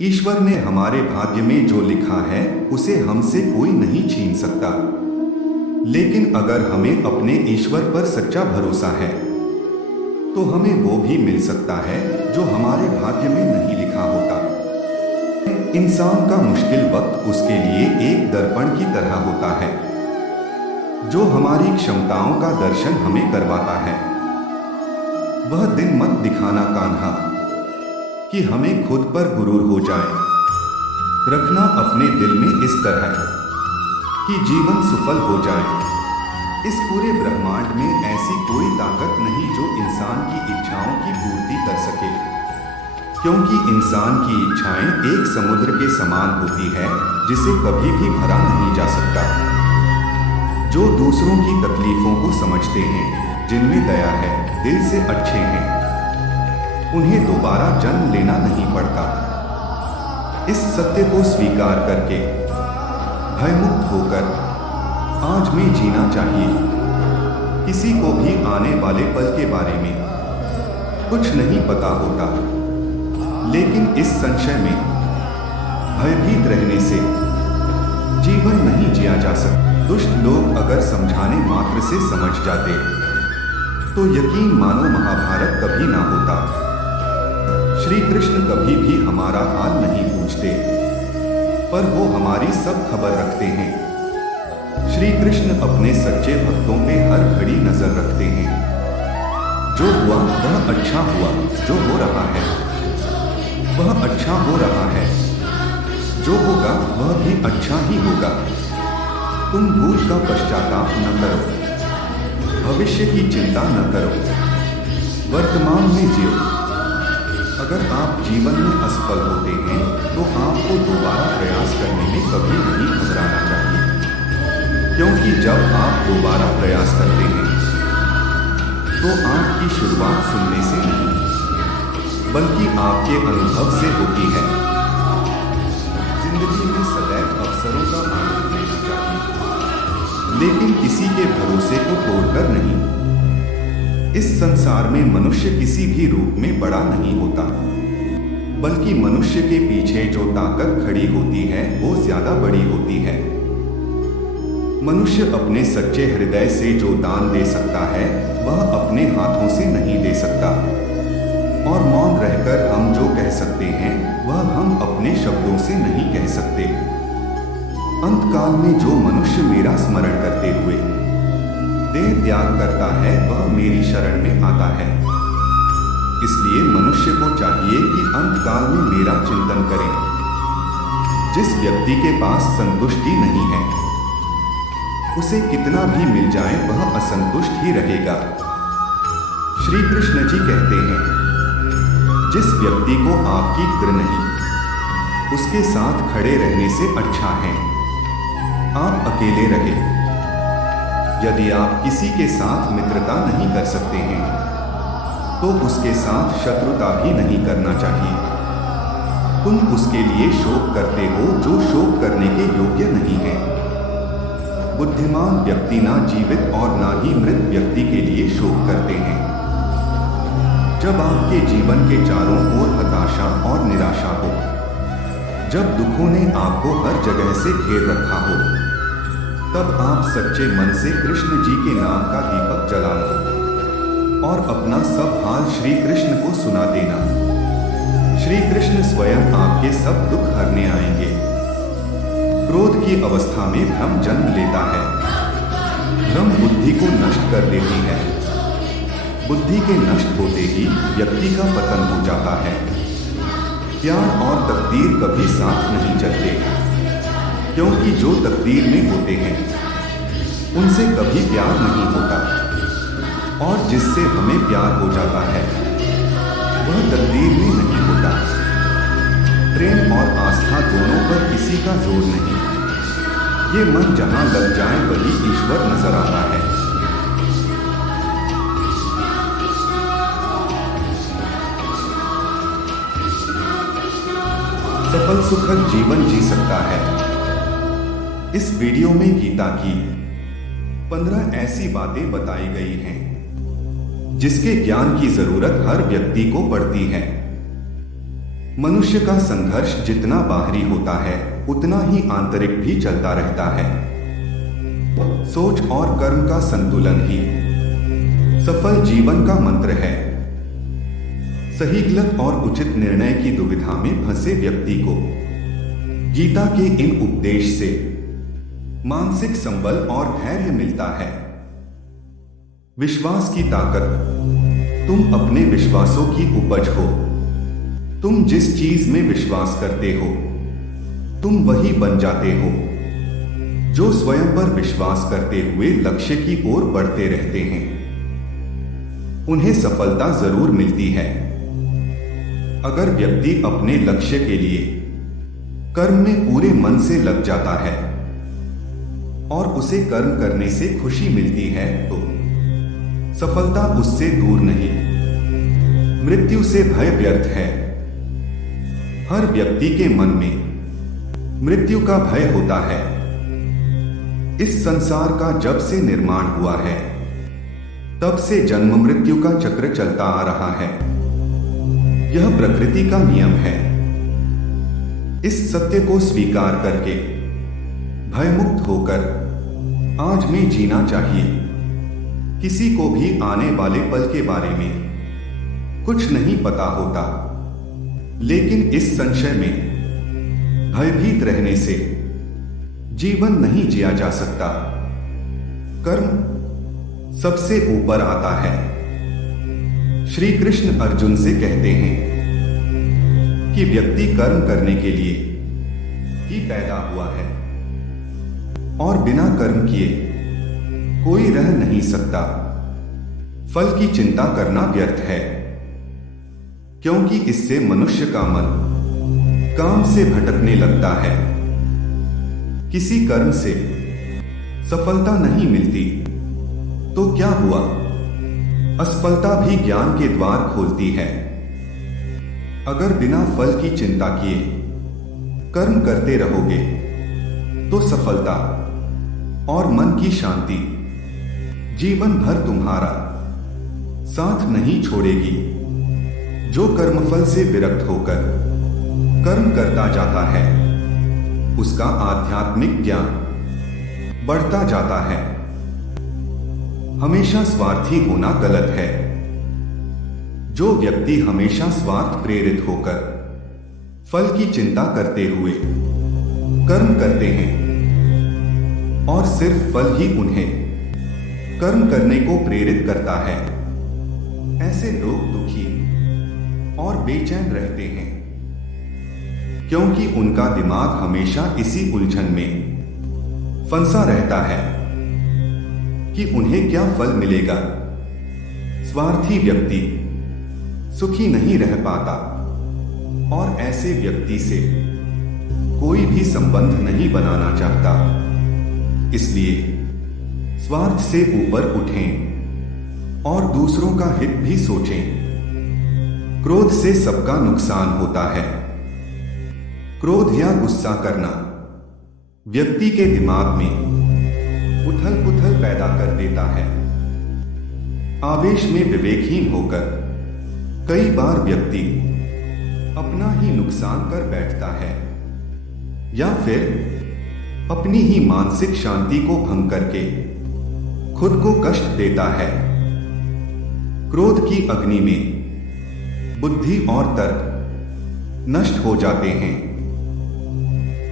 ईश्वर ने हमारे भाग्य में जो लिखा है उसे हमसे कोई नहीं छीन सकता। लेकिन अगर हमें अपने ईश्वर पर सच्चा भरोसा है तो हमें वो भी मिल सकता है जो हमारे भाग्य में नहीं लिखा होता। इंसान का मुश्किल वक्त उसके लिए एक दर्पण की तरह होता है जो हमारी क्षमताओं का दर्शन हमें करवाता है। वह दिन मत दिखाना कान्हा कि हमें खुद पर गुरूर हो जाए। रखना अपने दिल में इस तरह कि जीवन सफल हो जाए। इस पूरे ब्रह्मांड में ऐसी कोई ताकत नहीं जो इंसान की इच्छाओं की पूर्ति कर सके, क्योंकि इंसान की इच्छाएं एक समुद्र के समान होती है जिसे कभी भी भरा नहीं जा सकता। जो दूसरों की तकलीफों को समझते हैं, जिनमें दया है, दिल से अच्छे हैं, उन्हें दोबारा जन्म लेना नहीं पड़ता। इस सत्य को स्वीकार करके भयमुक्त होकर आज में जीना चाहिए। किसी को भी आने वाले पल के बारे में कुछ नहीं पता होता, लेकिन इस संशय में भयभीत रहने से जीवन नहीं जिया जा सकता। दुष्ट लोग अगर समझाने मात्र से समझ जाते तो यकीन मानो महाभारत कभी ना होता। श्री कृष्ण कभी भी हमारा हाल नहीं पूछते, पर वो हमारी सब खबर रखते हैं। श्री कृष्ण अपने सच्चे भक्तों पे हर घड़ी नजर रखते हैं। जो हुआ वह अच्छा हुआ, जो हो रहा है वह अच्छा हो रहा है, जो होगा वह भी अच्छा ही होगा। तुम भूत का पश्चाताप न करो, भविष्य की चिंता न करो, वर्तमान में जियो। अगर आप जीवन में असफल होते हैं तो आपको दोबारा प्रयास करने में कभी नहीं घबराना चाहिए, क्योंकि जब आप दोबारा प्रयास करते हैं तो आपकी शुरुआत सुनने से नहीं बल्कि आपके अनुभव से होती है। जिंदगी में सदैव अवसरों का आनंद लेना चाहिए, लेकिन किसी के भरोसे को तोड़कर नहीं। इस संसार में मनुष्य किसी भी रूप में बड़ा नहीं होता, बल्कि मनुष्य के पीछे जो ताकत खड़ी होती है वो ज्यादा बड़ी होती है। मनुष्य अपने सच्चे हृदय से जो दान दे सकता है वह अपने हाथों से नहीं दे सकता, और मौन रहकर हम जो कह सकते हैं वह हम अपने शब्दों से नहीं कह सकते। अंतकाल में जो मनुष्य मेरा स्मरण करते हुए देह त्याग करता है वह मेरी शरण में आता है। इसलिए मनुष्य को चाहिए कि अंतकाल में मेरा चिंतन करें। जिस व्यक्ति के पास संतुष्टि नहीं है उसे कितना भी मिल जाए वह असंतुष्ट ही रहेगा। श्री कृष्ण जी कहते हैं, जिस व्यक्ति को आपकी कद्र नहीं उसके साथ खड़े रहने से अच्छा है आप अकेले रहे। यदि आप किसी के साथ मित्रता नहीं कर सकते हैं तो उसके साथ शत्रुता भी नहीं करना चाहिए। तुम उसके लिए शोक करते हो जो शोक करने के योग्य नहीं है। बुद्धिमान व्यक्ति ना जीवित और ना ही मृत व्यक्ति के लिए शोक करते हैं। जब आपके जीवन के चारों ओर हताशा और निराशा हो, जब दुखों ने आपको हर जगह से घेर रखा हो, तब आप सच्चे मन से कृष्ण जी के नाम का दीपक जला लो और अपना सब हाल श्री कृष्ण को सुना देना। श्री कृष्ण स्वयं आपके सब दुख हरने आएंगे। क्रोध की अवस्था में भ्रम जन्म लेता है। भ्रम बुद्धि को नष्ट कर देती है। बुद्धि के नष्ट होते ही व्यक्ति का पतन हो जाता है। प्यार और तकदीर कभी साथ नहीं चलते, क्योंकि जो तकदीर में होते हैं उनसे कभी प्यार नहीं होता, और जिससे हमें प्यार हो जाता है वह तकदीर में नहीं होता। प्रेम और आस्था दोनों पर किसी का जोर नहीं। ये मन जहां लग जाए वही ईश्वर नजर आता है। सफल सुखद जीवन जी सकता है। इस वीडियो में गीता की 15 ऐसी बातें बताई गई हैं जिसके ज्ञान की जरूरत हर व्यक्ति को पड़ती है। मनुष्य का संघर्ष जितना बाहरी होता है उतना ही आंतरिक भी चलता रहता है। सोच और कर्म का संतुलन ही सफल जीवन का मंत्र है। सही गलत और उचित निर्णय की दुविधा में फंसे व्यक्ति को गीता के इन उपदेश से मानसिक संबल और धैर्य मिलता है। विश्वास की ताकत। तुम अपने विश्वासों की उपज हो। तुम जिस चीज में विश्वास करते हो तुम वही बन जाते हो। जो स्वयं पर विश्वास करते हुए लक्ष्य की ओर बढ़ते रहते हैं उन्हें सफलता जरूर मिलती है। अगर व्यक्ति अपने लक्ष्य के लिए कर्म में पूरे मन से लग जाता है और उसे कर्म करने से खुशी मिलती है तो सफलता उससे दूर नहीं, मृत्यु से भय व्यर्थ है। हर व्यक्ति के मन में मृत्यु का भय होता है। इस संसार का जब से निर्माण हुआ है तब से जन्म मृत्यु का चक्र चलता आ रहा है। यह प्रकृति का नियम है। इस सत्य को स्वीकार करके भयमुक्त होकर आज में जीना चाहिए। किसी को भी आने वाले पल के बारे में कुछ नहीं पता होता, लेकिन इस संशय में भयभीत रहने से जीवन नहीं जिया जा सकता। कर्म सबसे ऊपर आता है। श्री कृष्ण अर्जुन से कहते हैं कि व्यक्ति कर्म करने के लिए ही पैदा हुआ है और बिना कर्म किए कोई रह नहीं सकता। फल की चिंता करना व्यर्थ है, क्योंकि इससे मनुष्य का मन काम से भटकने लगता है। किसी कर्म से सफलता नहीं मिलती तो क्या हुआ? असफलता भी ज्ञान के द्वार खोलती है। अगर बिना फल की चिंता किए कर्म करते रहोगे तो सफलता और मन की शांति जीवन भर तुम्हारा साथ नहीं छोड़ेगी। जो कर्मफल से विरक्त होकर कर्म करता जाता है उसका आध्यात्मिक ज्ञान बढ़ता जाता है। हमेशा स्वार्थी होना गलत है। जो व्यक्ति हमेशा स्वार्थ प्रेरित होकर फल की चिंता करते हुए कर्म करते हैं और सिर्फ फल ही उन्हें कर्म करने को प्रेरित करता है, ऐसे लोग दुखी और बेचैन रहते हैं, क्योंकि उनका दिमाग हमेशा इसी उलझन में फंसा रहता है कि उन्हें क्या फल मिलेगा। स्वार्थी व्यक्ति सुखी नहीं रह पाता और ऐसे व्यक्ति से कोई भी संबंध नहीं बनाना चाहता। इसलिए स्वार्थ से ऊपर उठें और दूसरों का हित भी सोचें। क्रोध से सबका नुकसान होता है। क्रोध या गुस्सा करना व्यक्ति के दिमाग में उथल पुथल पैदा कर देता है। आवेश में विवेकहीन होकर कई बार व्यक्ति अपना ही नुकसान कर बैठता है या फिर अपनी ही मानसिक शांति को भंग करके खुद को कष्ट देता है। क्रोध की अग्नि में बुद्धि और तर्क नष्ट हो जाते हैं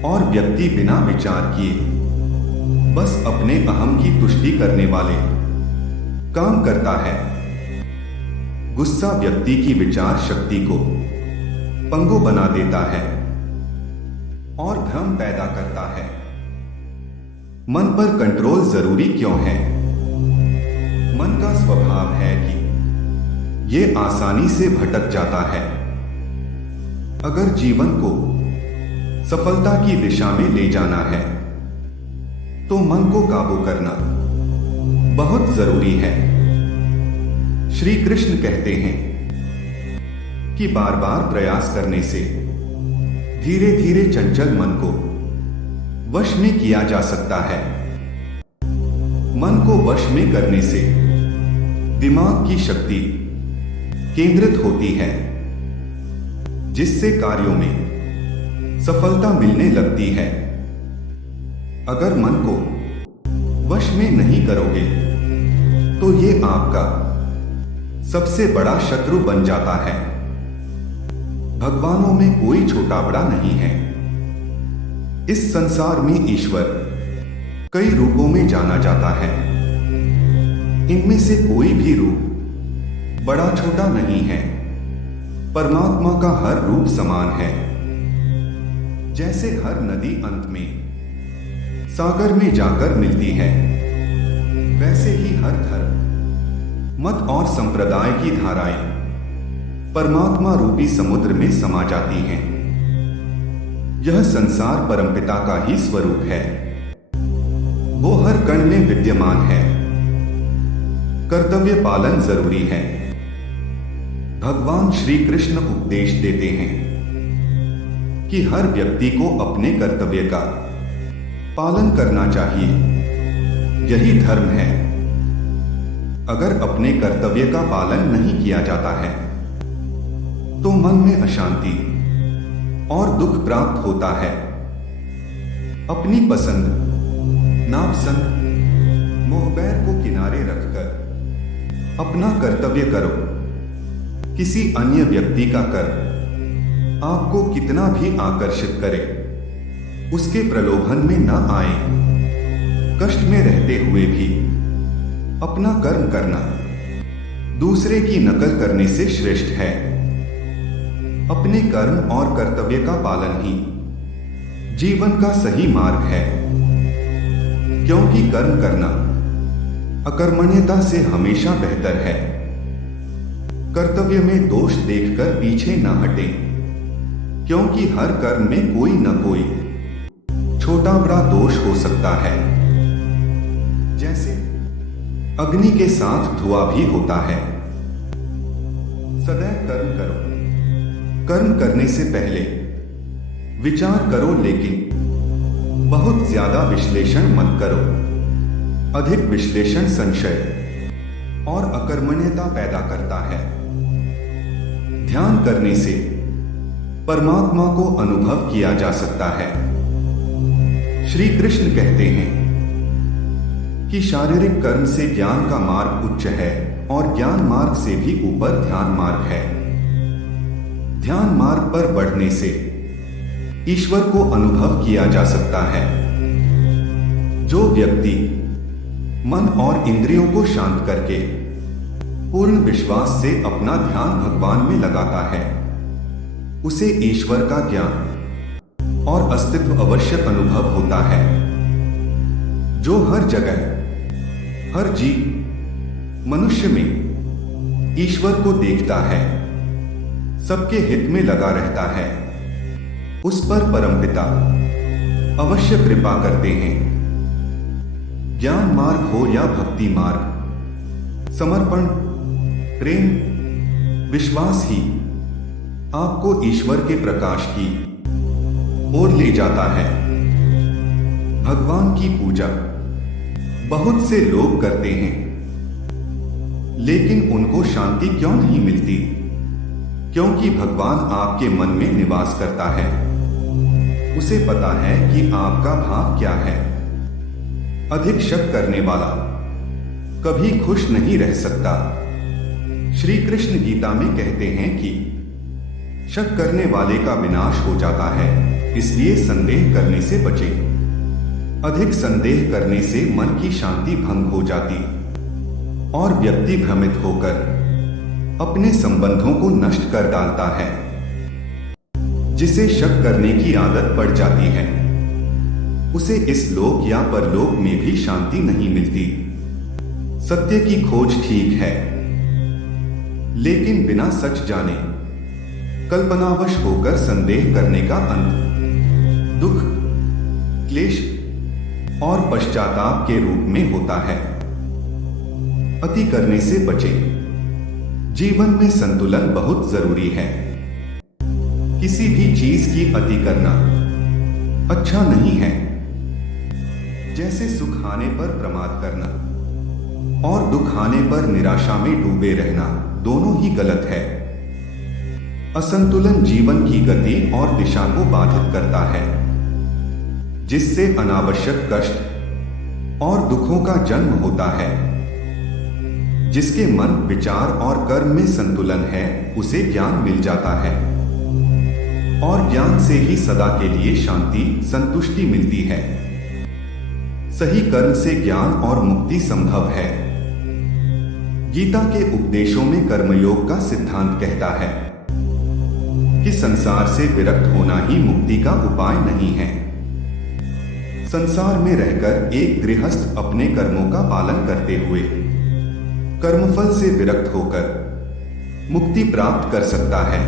और व्यक्ति बिना विचार किए बस अपने अहम की तुष्टि करने वाले काम करता है। गुस्सा व्यक्ति की विचार शक्ति को पंगु बना देता है और भ्रम पैदा करता है। मन पर कंट्रोल जरूरी क्यों है? मन का स्वभाव है कि यह आसानी से भटक जाता है। अगर जीवन को सफलता की दिशा में ले जाना है तो मन को काबू करना बहुत जरूरी है। श्री कृष्ण कहते हैं कि बार बार प्रयास करने से धीरे धीरे चंचल मन को वश में किया जा सकता है। मन को वश में करने से दिमाग की शक्ति केंद्रित होती है। जिससे कार्यों में सफलता मिलने लगती है। अगर मन को वश में नहीं करोगे तो ये आपका सबसे बड़ा शत्रु बन जाता है। भगवानों में कोई छोटा बड़ा नहीं है। इस संसार में ईश्वर कई रूपों में जाना जाता है। इनमें से कोई भी रूप बड़ा छोटा नहीं है। परमात्मा का हर रूप समान है। जैसे हर नदी अंत में सागर में जाकर मिलती है, वैसे ही हर धर्म, मत और संप्रदाय की धाराएं परमात्मा रूपी समुद्र में समा जाती हैं। यह संसार परमपिता का ही स्वरूप है। वो हर कण में विद्यमान है। कर्तव्य पालन जरूरी है। भगवान श्री कृष्ण उपदेश देते हैं कि हर व्यक्ति को अपने कर्तव्य का पालन करना चाहिए। यही धर्म है। अगर अपने कर्तव्य का पालन नहीं किया जाता है तो मन में अशांति और दुख प्राप्त होता है। अपनी पसंद, नापसंद, मोहबैर को किनारे रखकर अपना कर्तव्य करो। किसी अन्य व्यक्ति का कर्म आपको कितना भी आकर्षित करे, उसके प्रलोभन में न आए। कष्ट में रहते हुए भी अपना कर्म करना दूसरे की नकल करने से श्रेष्ठ है। अपने कर्म और कर्तव्य का पालन ही जीवन का सही मार्ग है, क्योंकि कर्म करना अकर्मण्यता से हमेशा बेहतर है। कर्तव्य में दोष देखकर पीछे न हटें, क्योंकि हर कर्म में कोई न कोई छोटा बड़ा दोष हो सकता है। जैसे अग्नि के साथ धुआं भी होता है। सदैव कर्म करो। कर्म करने से पहले विचार करो, लेकिन बहुत ज्यादा विश्लेषण मत करो। अधिक विश्लेषण संशय और अकर्मण्यता पैदा करता है। ध्यान करने से परमात्मा को अनुभव किया जा सकता है। श्री कृष्ण कहते हैं कि शारीरिक कर्म से ज्ञान का मार्ग उच्च है और ज्ञान मार्ग से भी ऊपर ध्यान मार्ग है। ध्यान मार्ग पर बढ़ने से ईश्वर को अनुभव किया जा सकता है। जो व्यक्ति मन और इंद्रियों को शांत करके पूर्ण विश्वास से अपना ध्यान भगवान में लगाता है, उसे ईश्वर का ज्ञान और अस्तित्व अवश्य अनुभव होता है। जो हर जगह, हर जीव, मनुष्य में ईश्वर को देखता है, सबके हित में लगा रहता है, उस पर परमपिता अवश्य कृपा करते हैं। ज्ञान मार्ग हो या भक्ति मार्ग, समर्पण, प्रेम, विश्वास ही आपको ईश्वर के प्रकाश की ओर ले जाता है। भगवान की पूजा बहुत से लोग करते हैं, लेकिन उनको शांति क्यों नहीं मिलती? क्योंकि भगवान आपके मन में निवास करता है। उसे पता है कि आपका भाव क्या है। अधिक शक करने वाला कभी खुश नहीं रह सकता। श्री कृष्ण गीता में कहते हैं कि शक करने वाले का विनाश हो जाता है, इसलिए संदेह करने से बचें। अधिक संदेह करने से मन की शांति भंग हो जाती और व्यक्ति भ्रमित होकर अपने संबंधों को नष्ट कर डालता है, जिसे शक करने की आदत पड़ जाती है। उसे इस लोक या परलोक में भी शांति नहीं मिलती। सत्य की खोज ठीक है, लेकिन बिना सच जाने कल्पनावश होकर संदेह करने का अंत दुख, क्लेश और पश्चाताप के रूप में होता है। अति करने से बचें। जीवन में संतुलन बहुत जरूरी है। किसी भी चीज की अति करना अच्छा नहीं है। जैसे सुख आने पर प्रमाद करना और दुख आने पर निराशा में डूबे रहना दोनों ही गलत है। असंतुलन जीवन की गति और दिशा को बाधित करता है, जिससे अनावश्यक कष्ट और दुखों का जन्म होता है। जिसके मन, विचार और कर्म में संतुलन है, उसे ज्ञान मिल जाता है और ज्ञान से ही सदा के लिए शांति, संतुष्टि मिलती है। सही कर्म से ज्ञान और मुक्ति संभव है। गीता के उपदेशों में कर्मयोग का सिद्धांत कहता है कि संसार से विरक्त होना ही मुक्ति का उपाय नहीं है। संसार में रहकर एक गृहस्थ अपने कर्मों का पालन करते हुए कर्मफल से विरक्त होकर मुक्ति प्राप्त कर सकता है।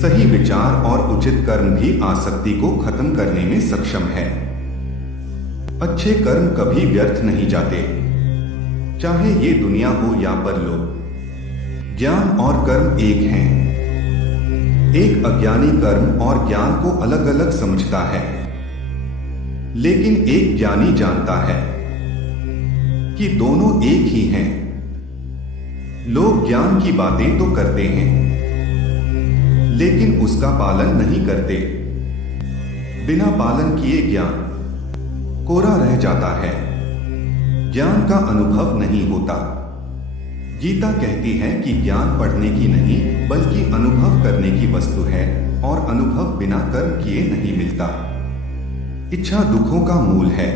सही विचार और उचित कर्म भी आसक्ति को खत्म करने में सक्षम है। अच्छे कर्म कभी व्यर्थ नहीं जाते, चाहे ये दुनिया हो या परलोक। ज्ञान और कर्म एक हैं। एक अज्ञानी कर्म और ज्ञान को अलग अलग समझता है, लेकिन एक ज्ञानी जानता है कि दोनों एक ही हैं। लोग ज्ञान की बातें तो करते हैं, लेकिन उसका पालन नहीं करते। बिना पालन किए ज्ञान कोरा रह जाता है, ज्ञान का अनुभव नहीं होता। गीता कहती है कि ज्ञान पढ़ने की नहीं, बल्कि अनुभव करने की वस्तु है, और अनुभव बिना कर्म किए नहीं मिलता। इच्छा दुखों का मूल है।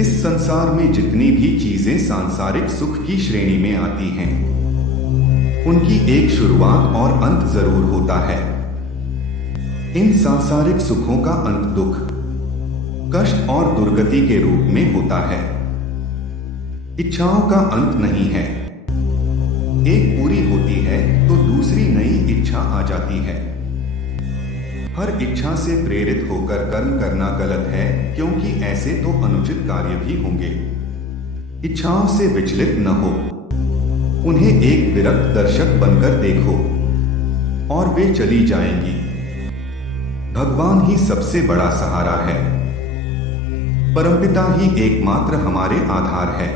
इस संसार में जितनी भी चीजें सांसारिक सुख की श्रेणी में आती हैं, उनकी एक शुरुआत और अंत जरूर होता है। इन सांसारिक सुखों का अंत दुख, कष्ट और दुर्गति के रूप में होता है। इच्छाओं का अंत नहीं है। एक पूरी होती है तो दूसरी नई इच्छा आ जाती है। हर इच्छा से प्रेरित होकर कर्म करना गलत है, क्योंकि ऐसे तो अनुचित कार्य भी होंगे। इच्छाओं से विचलित न हो, उन्हें एक विरक्त दर्शक बनकर देखो और वे चली जाएंगी। भगवान ही सबसे बड़ा सहारा है। परमपिता ही एकमात्र हमारे आधार है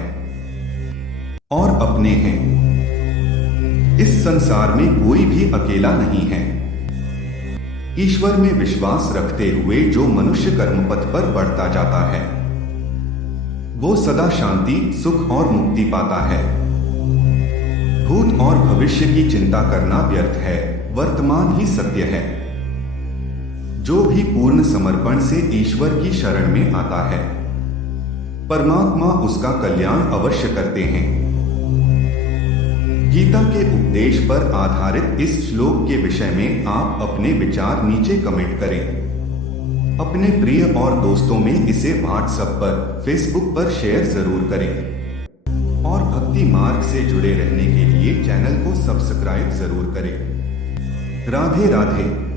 और अपने हैं। इस संसार में कोई भी अकेला नहीं है। ईश्वर में विश्वास रखते हुए जो मनुष्य कर्मपथ पर बढ़ता जाता है, वो सदा शांति, सुख और मुक्ति पाता है। भूत और भविष्य की चिंता करना व्यर्थ है, वर्तमान ही सत्य है। जो भी पूर्ण समर्पण से ईश्वर की शरण में आता है, परमात्मा उसका कल्याण अवश्य करते हैं। गीता के उपदेश पर आधारित इस श्लोक के विषय में आप अपने विचार नीचे कमेंट करें। अपने प्रिय और दोस्तों में इसे व्हाट्सएप पर, फेसबुक पर शेयर जरूर करें और भक्ति मार्ग से जुड़े रहने के लिए चैनल को सब्सक्राइब जरूर करें। राधे राधे।